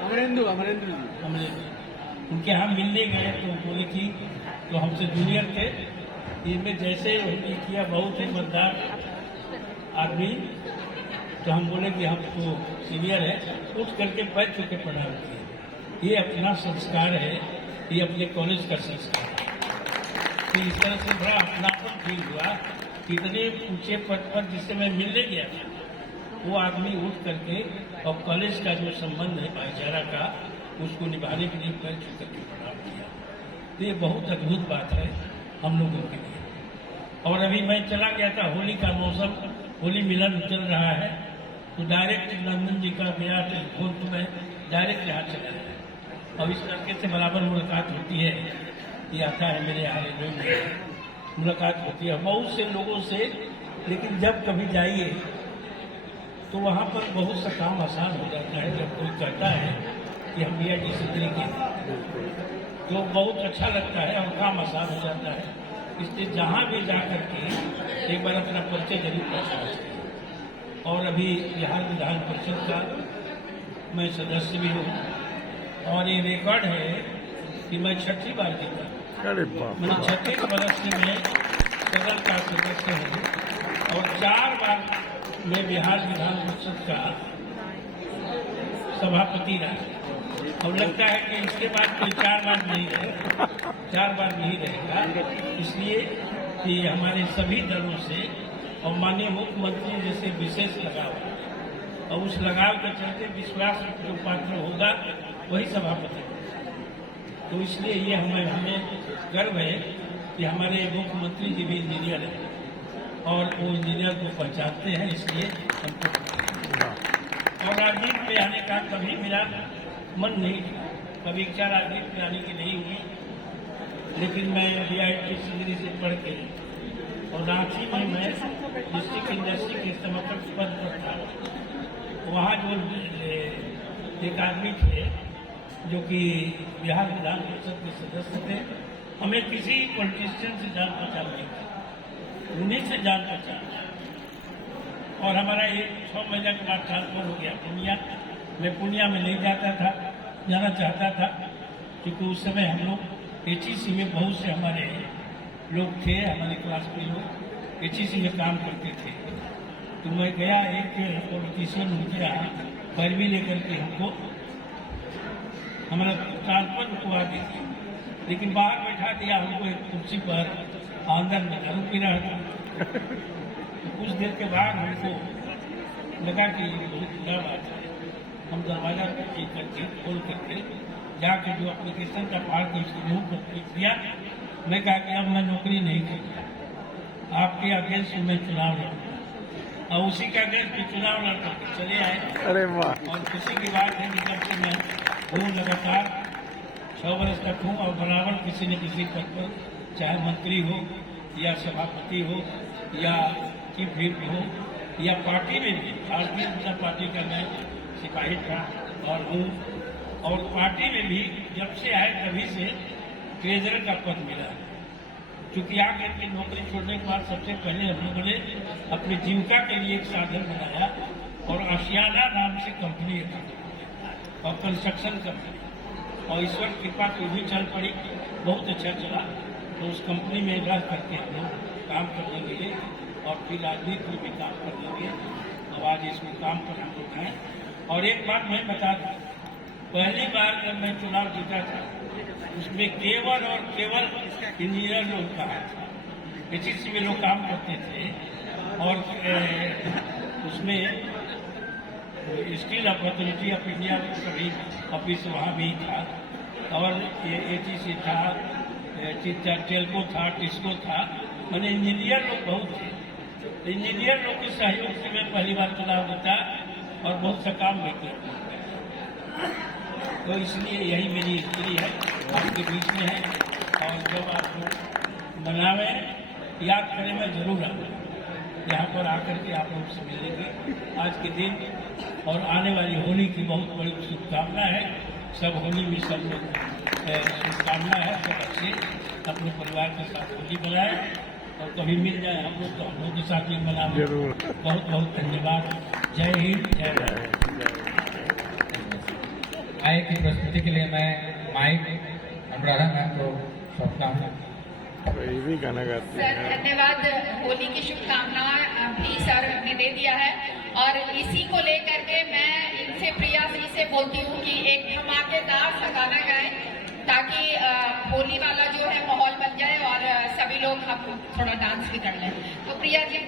अमरेंद्र जी उनके यहाँ मिलने गए तो बोले कि तो हमसे जूनियर थे, इनमें जैसे उन्होंने किया बहुत ईमानदार आदमी, तो हम बोले कि हम तो सीनियर है, उठ करके पैर छू के प्रणाम किए। ये अपना संस्कार है, ये अपने कॉलेज का संस्कार है। तो इस तरह से बड़ा अपनापन फील हुआ। इतने ऊंचे पद पर जिससे मैं मिलने गया था, वो आदमी उठ करके और कॉलेज का जो संबंध है भाईचारा का, उसको निभाने के लिए पैर छू करके प्रणाम किया। तो ये बहुत अद्भुत बात है हम लोगों के लिए। और अभी मैं चला गया था, होली का मौसम, होली मिलन चल रहा है, तो डायरेक्ट नंदन जी का मेरा टेलीफोन तो मैं डायरेक्ट यहाँ चला गया। और इस लड़के से बराबर मुलाकात होती है, ये आता है मेरे यहाँ रेलवे में, मुलाकात होती है बहुत से लोगों से। लेकिन जब कभी जाइए तो वहाँ पर बहुत सा काम आसान हो जाता है। जब कोई कहता है कि हम भैया जी से तरीके, तो बहुत अच्छा लगता है और काम आसान हो जाता है। इसलिए जहाँ भी जा करके एक बार अपना परिचय जरूर पहुँचना चाहिए। और अभी बिहार विधान परिषद का मैं सदस्य भी हूँ, और ये रिकॉर्ड है कि मैं 6ठी बार जीता। मैंने 36 वर्ष से मैं सदन का सदस्य हूँ, और 4 बार मैं बिहार विधान परिषद का सभापति रहा। अब लगता है कि इसके बाद कोई 4 बार नहीं रहेगा, 4 बार नहीं रहेगा। इसलिए कि हमारे सभी दलों से और माननीय मुख्यमंत्री जैसे विशेष लगाव है, और उस लगाव के चलते विश्वास जो पात्र होगा वही सभापति। तो इसलिए ये हमें गर्व है कि हमारे मुख्यमंत्री जी भी इंजीनियर हैं, और वो इंजीनियर को पहचानते हैं, इसलिए हमको। और राजनीति में आने का कभी मेरा मन नहीं, कभी इच्छा राजनीति में आने की नहीं हुई। लेकिन मैं BIT सिंगरी से पढ़ के और रांची में मैं डिस्ट्रिक्ट इंडस्ट्री के समकक्ष पद पर था। वहाँ जो एक आदमी थे जो कि बिहार विधान परिषद के सदस्य थे, हमें किसी पॉलिटिशियन से जान पहचान नहीं थी, उन्हीं से जान पहचान। और हमारा एक 6 महीने के बाद ट्रांसफर हो गया पूर्णिया। मैं पूर्णिया में नहीं जाना चाहता था, क्योंकि उस समय हम लोग HEC में बहुत से हमारे लोग थे, हमारे क्लास के लोग HEC में काम करते थे। तो मैं गया, एक पॉलिटिशियन उनके यहाँ पैरवी लेकर के हमको हमारा ट्रांसफर रुकवा दी, लेकिन बाहर बैठा दिया हमको एक कुर्सी पर, अंदर में दारू पी रहा था। तो कुछ देर के बाद हमको लगा कि ये बहुत बुरा बात है। हम दरवाजा करके खोल करके जाके जो एप्लीकेशन का पार्ट है उसको मुंह पर लिख दिया। मैं कहा कि अब मैं नौकरी नहीं करूँगा, आपके अगेंस्ट में चुनाव लड़ूंगा, और उसी के अगेंस्ट में चुनाव लड़ करके चले आए। अरे वाह! और खुशी की बात है कि जब से मैं हूँ लगातार 6 वर्ष तक हूँ, और बराबर किसी न किसी पद पर, चाहे मंत्री हो या सभापति हो या चीफ व्हिप हो, या पार्टी में भी भारतीय जनता पार्टी का मैं सिपाही था और हूँ। और पार्टी में भी जब से आए तभी से ट्रेजरर का पद मिला। चूंकि आकर के नौकरी छोड़ने के बाद सबसे पहले हम लोगों ने अपनी जीविका के लिए एक साधन बनाया, और आशियाना नाम से कंपनी है और कंस्ट्रक्शन कंपनी, और ईश्वर की कृपा को भी चल पड़ी, बहुत अच्छा चला। तो उस कंपनी में रह करके हम लोग काम करने लगे, और फिर राजनीति में भी काम करने लगे। अब आज इसमें काम पर हम लोग हैं। और एक बात मैं बता दूं, पहली बार जब मैं चुनाव जीता था, उसमें केवल और केवल इंजीनियर लोग का था। HEC में लोग काम करते थे, और उसमें स्टील अथॉरिटी ऑफ इंडिया सभी ऑफिस वहाँ भी था, और HEC था, टेल्को था, टिस्को था, मैंने इंजीनियर लोग बहुत थे। इंजीनियर लोग के सहयोग से मैं पहली बार चुनाव जीता, और बहुत सा काम भी किया। तो इसलिए यही मेरी हिस्ट्री है, आपके बीच में है। और जब आप लोग मनावे, याद करें, मैं जरूर आऊँगा यहाँ पर आकर के आप लोग से मिलेंगे आज के दिन। और आने वाली होली की बहुत बड़ी शुभकामना है। सब होली में सब लोग शुभकामना है, सब अच्छे अपने परिवार के साथ होली मनाएं, और कभी मिल जाए हम लोग तो हम लोग के साथ भी मनाएं। जरूर। बहुत बहुत धन्यवाद। जय हिंद, जय भारत। गाय की प्रस्तुति के लिए मैं माइक अनुराधा मैम को सौंपता हूँ। ये भी गाना गाती सर है। धन्यवाद। होली की शुभकामनाएं भी सर ने दे दिया है और इसी को लेकर के मैं इनसे प्रिया जी से बोलती हूँ कि एक धमाकेदार सा गाना गाएं ताकि होली वाला जो है माहौल बन जाए और सभी लोग हम थोड़ा डांस भी कर लें। तो प्रिया जी